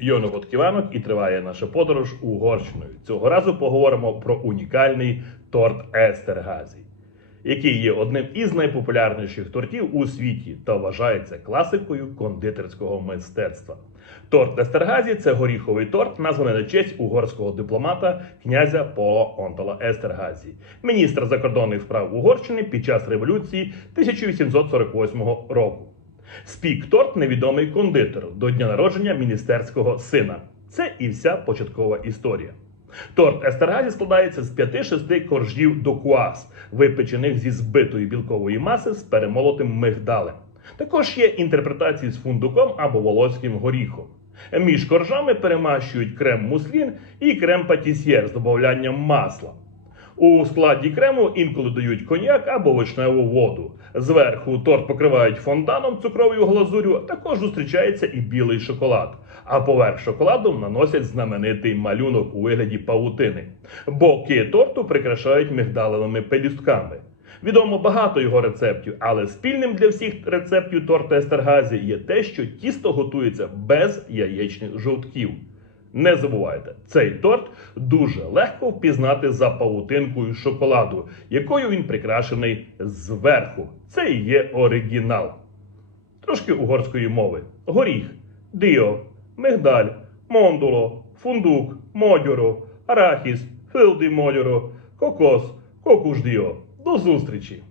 Йону Вотківанок і триває наша подорож Угорщиною. Цього разу поговоримо про унікальний торт Естергазі, який є одним із найпопулярніших тортів у світі та вважається класикою кондитерського мистецтва. Торт Естергазі це горіховий торт, названий на честь угорського дипломата князя Пола Онтала Естергазі, міністра закордонних справ Угорщини під час революції 1848 року. Спік торт невідомий кондитер до дня народження міністерського сина. Це і вся початкова історія. Торт Естергазі складається з 5-6 коржів докуаз, випечених зі збитої білкової маси з перемолотим мигдалем. Також є інтерпретації з фундуком або волоським горіхом. Між коржами перемащують крем муслін і крем патісьєр з додаванням масла. У складі крему інколи дають коньяк або вишневу воду. Зверху торт покривають фонтаном цукровою глазурю, також зустрічається і білий шоколад. А поверх шоколаду наносять знаменитий малюнок у вигляді павутини. Боки торту прикрашають мигдалевими пелюстками. Відомо багато його рецептів, але спільним для всіх рецептів торта Естергазі є те, що тісто готується без яєчних жовтків. Не забувайте, цей торт дуже легко впізнати за павутинкою шоколаду, якою він прикрашений зверху. Це і є оригінал. Трошки угорської мови: горіх, діо, мигдаль, мондуло, фундук, модьоро, арахіс, филді модьоро, кокос, кокуш діо. До зустрічі!